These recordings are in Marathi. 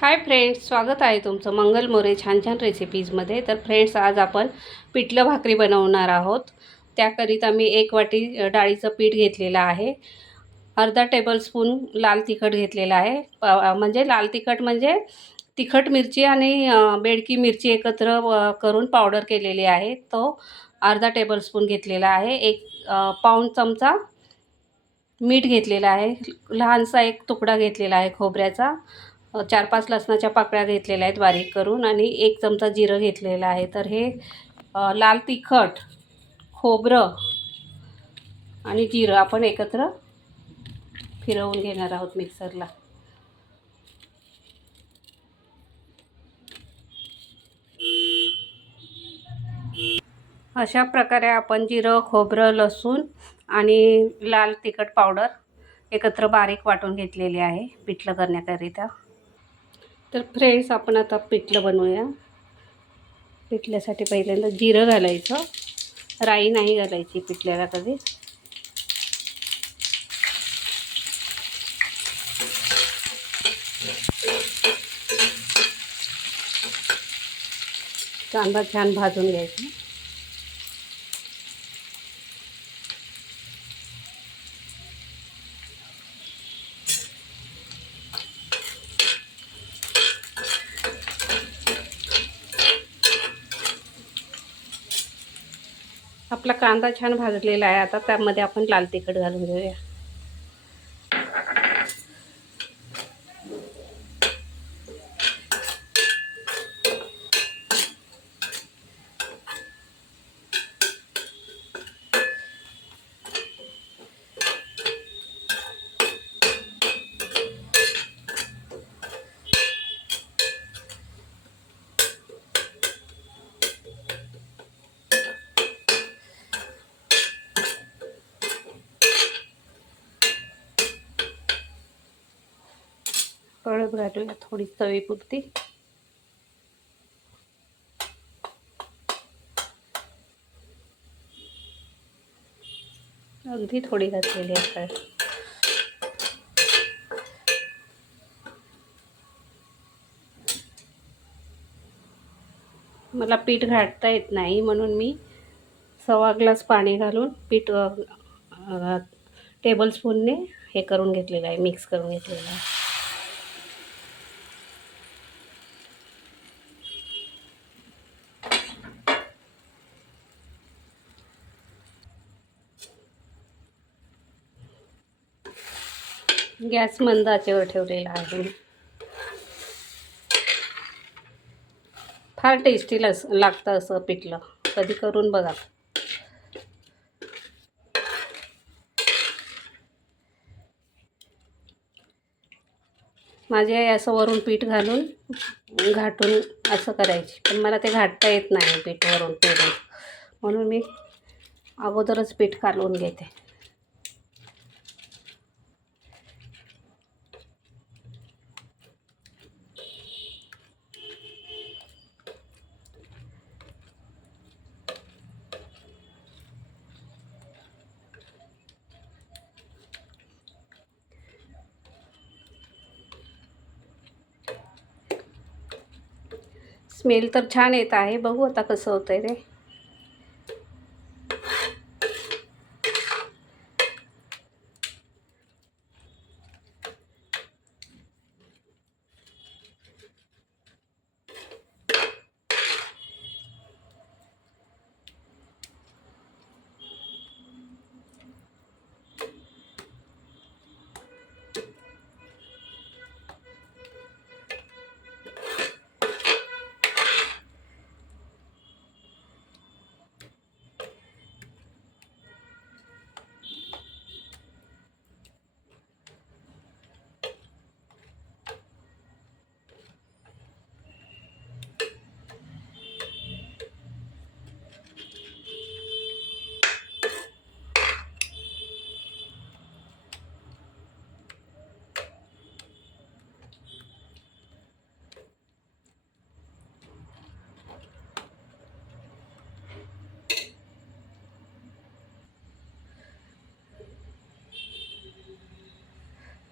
हाय फ्रेंड्स स्वागत आहे तुमचं मंगल मोरे छान छान रेसिपीजमध्ये तर फ्रेंड्स आज आपण पिठलं भाकरी बनवणार आहोत. त्याकरिता मी एक वाटी डाळीचं पीठ घेतलेलं आहे. अर्धा टेबलस्पून लाल तिखट घेतलेलं आहे. प- म्हणजे लाल तिखट म्हणजे तिखट मिरची आणि बेडकी मिरची एकत्र करून पावडर केलेली आहे. तो अर्धा टेबलस्पून घेतलेला आहे. एक पाऊण चमचा मीठ घेतलेला आहे. लहानसा एक तुकडा घेतलेला आहे खोबऱ्याचा. चार पाच लसणाच्या पाकळ्या घेतलेल्या आहेत बारीक करून आणि एक चमचा जिरं घेतलेलं आहे. तर हे लाल तिखट खोबरं आणि जिरं आपण एकत्र फिरवून घेणार आहोत मिक्सरला. अशा प्रकारे आपण जिरं खोबरं लसूण आणि लाल तिखट पावडर एकत्र बारीक वाटून घेतलेली आहे पिठलं करण्याकरिता. तर फ्रेंड्स आपण आता पिठलं बनवूया. पिठल्यासाठी पहिल्यांदा जिरं घालायचं. राई नाही घालायची पिठल्याला कधी. कांदा छान भाजून घ्यायचा. आपला कांदा छान भाजलेला आहे आता त्यामध्ये आपण लाल तिखट घालून घेऊया. हळद घालूया थोडी चवीपुरती. अगदी थोडी घातलेली आहे हळद. मला पीठ घाटता येत नाही म्हणून मी सव्वा ग्लास पाणी घालून पीठ टेबलस्पूनने हे करून घेतलेलं आहे मिक्स करून घेतलेलं आहे. गॅस मंद आचेवर ठेवलेला आहे. फार टेस्टी लस लागतं असं पिठलं. कधी करून बघा. माझी आई असं वरून पीठ घालून घाटून असं करायची. पण मला ते घाटता येत नाही पीठ वरून पेरून म्हणून मी अगोदरच पीठ कालवून घेते. स्मेल तर छान येत आहे. बघू आता कसं होतं आहे ते.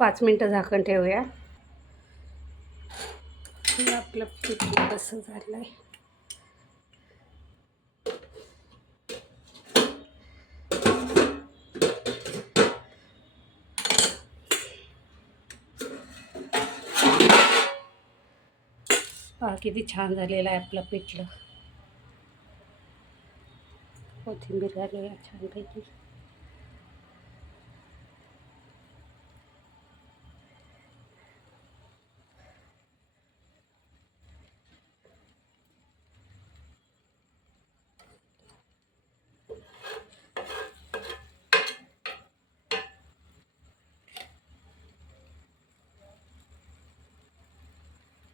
पाच मिनटं झाकण ठेवूया. हे आपलं पीठ कसं झालं आहे पहा किती छान झालेलं आहे आपलं पिठलं. कोथिंबीर घालूया छानपैकी.